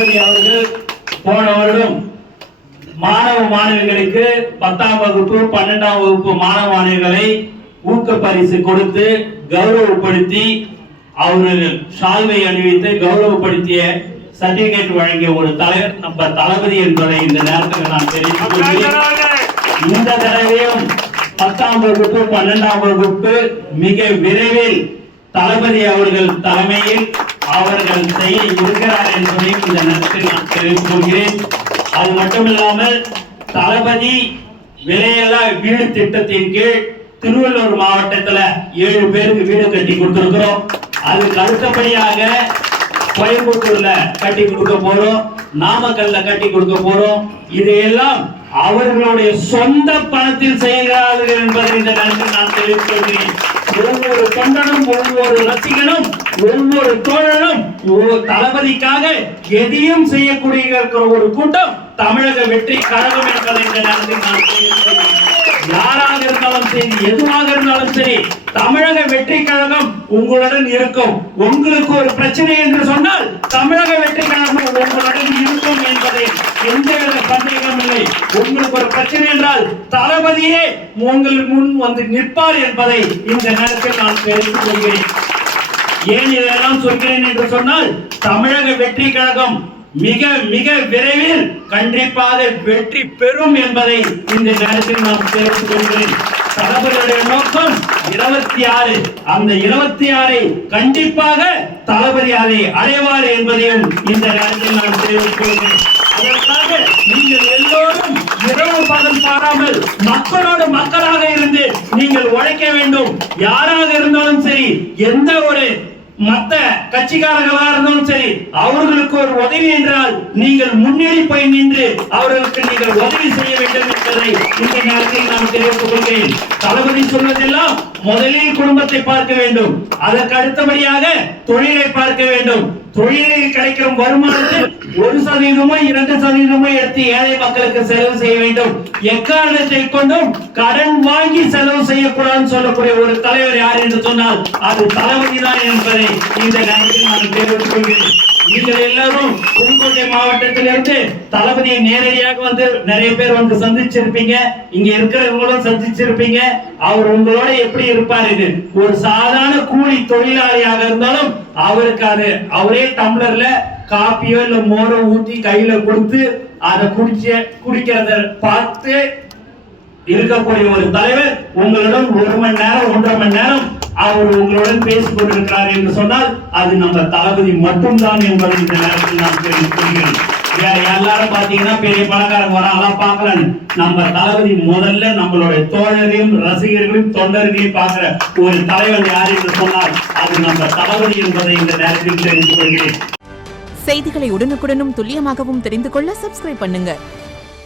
தளபதி அவர்கள் போன வருடம் மாணவ மாணவிகளுக்கு 10ஆம் வகுப்பு 12ஆம் வகுப்பு மாணவ மாணவிகளை ஊக்க பரிசு கொடுத்து கௌரவப்படுத்தி அவர்கள் சால்வை அணிவித்து கௌரவப்படுத்திய சர்டிபிகேட் வழங்கிய ஒரு தலைவர் நம்ம தளபதி என்பதை இந்த நேரத்தில் நான் தெரிவித்துக் கொள்கிறேன். இந்த தடவையும் 10ஆம் வகுப்பு 12ஆம் வகுப்பு மிக விரைவில் தளபதி அவர்கள் தலைமையில் அவர்கள் செய்ய இருக்கிறார் என்பதை இந்த நேரத்தில் நான் தெரிவித்துக் கொள்கிறேன். அது மட்டுமில்லாமல் தளபதி விலையில்லா வீடு திட்டத்தின் கீழ் திருவள்ளூர் மாவட்டத்தில் 7 பேருக்கு வீடு கட்டி கொடுத்திருக்கிறோம். அதுக்கு அடுத்தபடியாக கோயம்புத்தூர்ல கட்டி கொடுக்க போறோம், நாமக்கல்ல கட்டி கொடுக்க போறோம். இதையெல்லாம் அவர்களுடைய சொந்த பணத்தில் செய்கிறார்கள் என்பதை இந்த நேரத்தில் நான் தெரிவித்துக் கொள்கிறேன். ஒவ்வொரு தொண்டனும் ஒவ்வொரு ரசிகனும் ஒவ்வொரு தோழனும் தளபதிக்காக எதையும் செய்யக்கூடிய ஒரு கூட்டம் தமிழக வெற்றி கழகம் என்பதை இந்த நேரத்தில் நான் தெரிவித்துக் கொள்கிறேன். யாராக இருந்தாலும் சரி, எதுவாக இருந்தாலும் சரி, தமிழக வெற்றி கழகம் உங்களுடன் இருக்கும். உங்களுக்கு ஒரு பிரச்சனை என்று சொன்னால் தமிழக வெற்றி கழகம் உங்களுடன் இருக்கும் என்பதை எந்தவித சந்தேகம் இல்லை. உங்களுக்கு ஒரு பிரச்சனை என்றால் தளபதியே உங்கள் முன் வந்து நிற்பார் என்பதை இந்த நேரத்தில் நான் தெரிவித்துக் கொள்கிறேன். ஏன் இதெல்லாம் சொல்கிறேன் என்று சொன்னால் தமிழக வெற்றி கழகம் மிக மிக விரைவில் கண்டிப்பாக வெற்றி பெறும் என்பதை இந்த நேரத்தில் நாம் தெரிவித்துக் கொள்கிறேன். தளபதியுடைய நோக்கம் 26. அந்த 26 கண்டிப்பாக தளபதி அதை அடைவார் என்பதையும் இந்த நேரத்தில் நான் தெரிவித்துக் கொள்கிறேன். அதற்காக நீங்கள் எல்லோரும் இரவு பகல் பாராமல் மக்களோடு மக்களாக இருந்து நீங்கள் உழைக்க வேண்டும். யாராக இருந்தாலும் சரி, எந்த ஒரு மற்ற கட்சிக்காரர்களாக இருந்தாலும் சரி, அவர்களுக்கு ஒரு உதவி என்றால் நீங்கள் முன்னேறி போய் நின்று அவர்களுக்கு நீங்கள் உதவி செய்ய வேண்டும் என்பதை இந்த நேரத்தில் நான் தெரிவித்துக் கொள்கிறேன். தளபதி சொல்வதெல்லாம் முதலில் குடும்பத்தை பார்க்க வேண்டும், அதற்கு அடுத்தபடியாக தொழிலை பார்க்க வேண்டும். தொழிலில் கிடைக்கிற வருமானத்தில் 1%மோ 2%மோ எடுத்து ஏழை மக்களுக்கு செலவு செய்ய வேண்டும். எக்காரணத்தை கொண்டும் கடன் வாங்கி செலவு செய்யக்கூடாதுன்னு சொல்லக்கூடிய ஒரு தலைவர் யார் என்று சொன்னால் அது தளபதி தான் என்பதை இந்த நேரத்தில் நான் தெரிவித்துக் கொள்கிறேன். நீங்கள் எல்லாரும் புதுக்கோட்டை மாவட்டத்திலிருந்து தளபதியை நேரடியாக வந்து நிறைய பேர் வந்து சந்திச்சிருப்பீங்க, இங்க இருக்கிறவங்களும் சந்திச்சிருப்பீங்க. அவர் உங்களோட எப்படி இருப்பாரு, ஒரு சாதாரண கூலி தொழிலாளியாக இருந்தாலும் அவருக்கு அது அவரே டம்ளர்ல காப்பியோ இல்ல மோரோ ஊத்தி கையில கொடுத்து அதை குடிக்கிறத பார்த்து இருக்கக்கூடிய ஒரு தலைவர் உங்களுடன் 1 மணி நேரம் 1.5 மணி நேரம் அவர் உங்களுடன் பேசிக் கொண்டிருக்கிறார் என்று சொன்னால் அது நம்ம தளபதி மட்டும்தான் என்பதை இந்த நேரத்தில் நான் தெரிவிக்கிறேன். வேற எல்லாரும் பாத்தீங்கன்னா பெரிய பணக்காரங்க வராங்களா பாக்கலான்னு, நம்ம தளபதி முதல்ல நம்மளுடைய தோழரையும் ரசிகர்களையும் தொண்டர்களையும் பார்க்கிற ஒரு தலைவர் யார் என்று சொன்னால் அது நம்ம தளபதி என்பதை இந்த நேரத்தில் தெரிவித்துக் கொள்கிறேன். செய்திகளை உடனுக்குடனும் துல்லியமாகவும் தெரிந்து கொள்ள சப்ஸ்கிரைப் பண்ணுங்க.